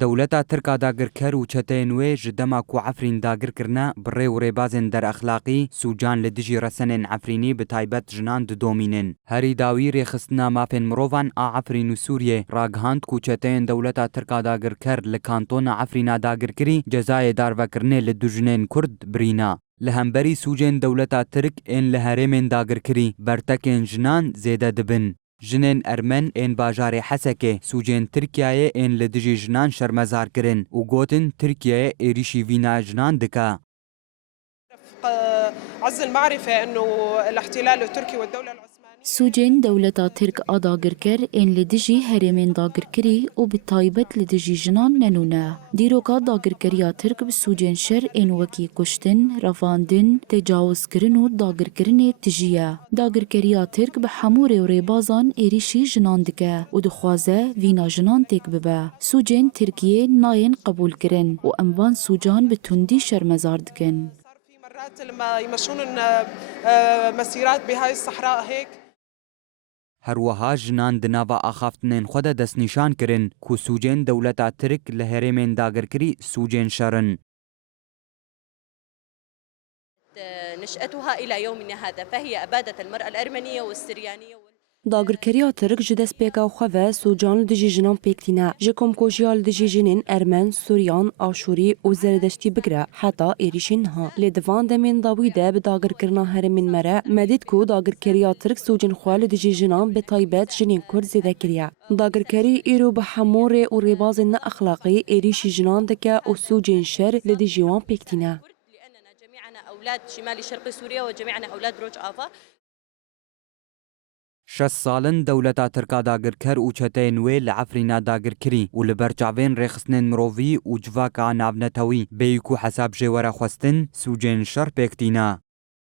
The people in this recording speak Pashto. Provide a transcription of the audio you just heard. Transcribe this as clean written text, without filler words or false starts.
دولتا ترکا داگرکر و چتین وی جدما کو عفرین داگر کرنا بری و ریبازن در اخلاقی سوجان لدجی رسنن عفرینی بتایبت جنان دومینن هری داوی ریخستنا مافن مروفان عفرین سوریه راگهاند کو چتین دولتا ترکا داگرکر لکانتون عفرینا داگرکری جزای دار وکرنه لدجنن کرد برینا لهمبری سوجن دولتا ترک ان لهرمن داگرکری برتکن جنان زیده دبن جنین ارمن این باجار حسکه سوجین ترکیه این لدجی جنان شرمزار کرن و گوتن ترکیه ایریشی وینا جنان دکا عز المعرفة أنه الاحتلال التركي والدولة العثمانية سوجين دولة ترك داگرکر این لدجی هرمین داگرکری و بالتایبت لدجی جنان ننونه دیروکا داگرکریا ترک بسوجین شر این وکی کشتن، رفاندن، تجاوز کرن و داگرکرن تجیه داگرکریا ترک به حمور و ریبازان ایریشی جنان دکه و دخوازه وینا جنان تک ببه سوجین ترکیه ناین قبول کرن و اموان سوجان به تندی شرمزار دکن في مرات لما يمشون مسيرات بهاي الصحراء هيك هروها جنان دناوا آخافتنین خود دست نشان کرن کو سوجین دولتا ترک لهرمین داگرکری سوجین شرن نشأتها إلى يومنا هذا فهي أبادت المرأة الأرمنية والسريانية داگرکریا ترک ji destpêka xwe ve Sucan li dijî jinan pêktîne ji komkojiya li dijî jinên Ermen, Suryan, Aşûrî û Zeredeştî bigire heta êrişîn niha. Lê di van demên dawî de bi dagirkirina herêmên me re medît ku dagirkeriya Tirk Sucên xwe li dijî jinan bi taybet jinên Kurd zêde kiriye. Dagirkerî îro bi hemû rê û rêbazên neexlaqî êrişî jinan dike û Sucên şer li dijî wan pêktîne. لأننا جميعنا أولاد شمال شرق سوريا وجميعنا أولاد روج آفا 6 سالن دولتا ترکا داگرکر و چتین وی لعفرینا داگرکری و لبرچاوین ریخستنین مرووی و جواکا نابنتوی بیکو حساب جوارا خواستن سوجین شر پێکتینا